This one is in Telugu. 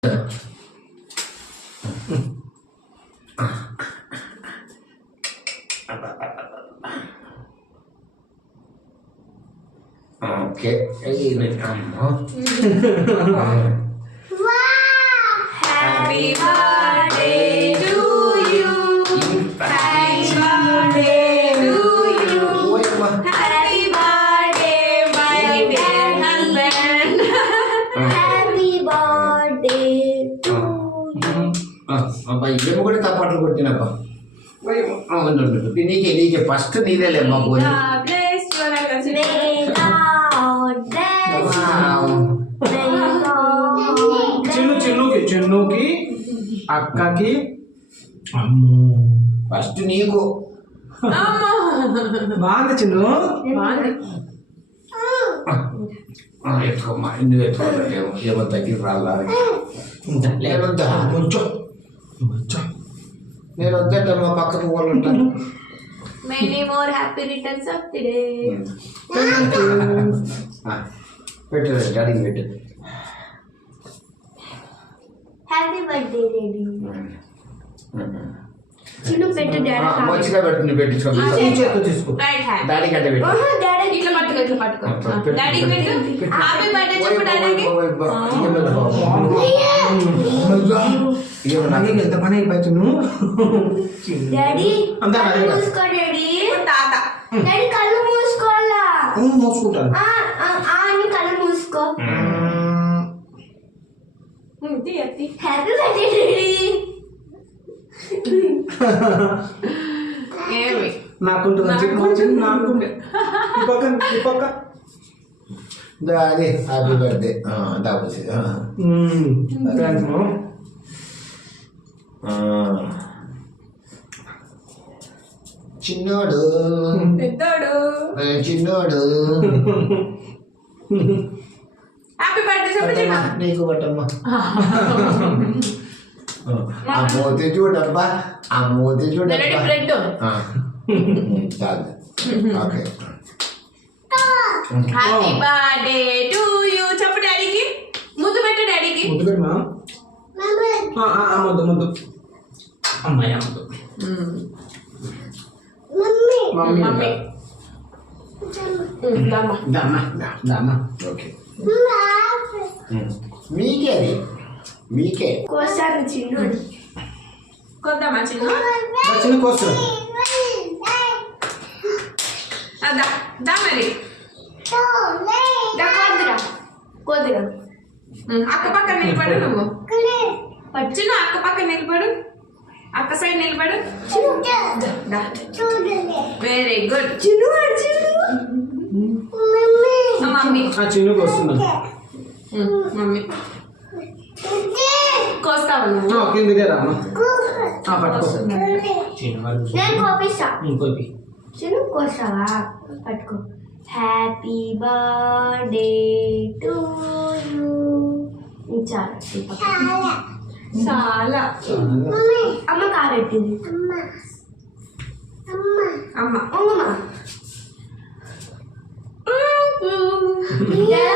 Oke, ini kamu. Happy birthday to you. Happy birthday to you. Happy birthday, my dear husband. Happy birthday to you. అబ్బా ఏమో కూడా తప్పట్లు కొట్టినప్ప నీకే ఫస్ట్ నీదేలేమ్మా పోయి చిన్నుకి అక్కకి అమ్మో ఫస్ట్ నీకు బాగుంది చిన్ను ఎత్తుకోమ్మా నువ్వు ఎత్తుకోలేము ఏమో దగ్గర రాలా నేనొద్దా కొంచెం నేను వద్దమ్మా పక్కకు వాళ్ళు ఉంటాను Many more happy returns of the day. పెట్టు డాడీకి పెట్టు Happy birthday, Daddy. చిన్ను పెట్టు డాడీ. మంచిగా పెట్టు నువ్వు పెట్టించుకో తీసుకో Right hand. డాడీకి అంటే పెట్టు డాడీ ఇట్లా పట్టుకో. డాడీకి పెట్టు. హ్యాపీ బర్త్డే చెప్పు డాడీకి. నాకు ఎంత పని అయిపోయి డాడీ అంతా కళ్ళు మూసుకో డాడీ. తాత. డాడీ కళ్ళు మూసుకోవాలా? మోసుకుంటాను అని కళ్ళు మూసుకో. అత్తి. Happy birthday daddy. ఏమి నాకుంటుంది నాకుండే ఈ పక్క డాడీ హ్యాపీ బర్త్డే దాబోసి చిన్నోడు పెద్దోడు. చిన్నోడు హ్యాపీ బర్త్డే చెప్పు చిన్న. నీకు పట్టమ్మా ఆ మోతి చూడబ్బా ఆ మోతి చూడబ్బా బ్రెడ్. చాలు okay happy birthday to you చెప్పు డాడీకి. ముద్దు పెట్టు డాడీకి. ముద్దు పెట్టమా ముద్దు అమ్మాయి ముద్దు మమ్మీ దమ్మా ఓకే మీకే అది మీకే కోసాను చిన్ను. కొద్దామా చిన్న. చిన్న కోసం దా మరి. కొద్దిగా అక్క పక్కన నిలబడు నువ్వు. చిన్న అక్క పక్కన నిలబడు. అక్క సైడ్ నిలబడు. Very good. చిన్ను మమ్మీ చిన్నుకి వస్తుంది మమ్మీ కోస్తావు నువ్వు. కిందకే రామ్మా పట్టుకో నేను కోపిస్తా. కోపి చిన్ను కోసావా? పట్టుకో. Happy birthday to you. చాలా చాలా అమ్మ కాబెట్టింది. అమ్మ డాడీ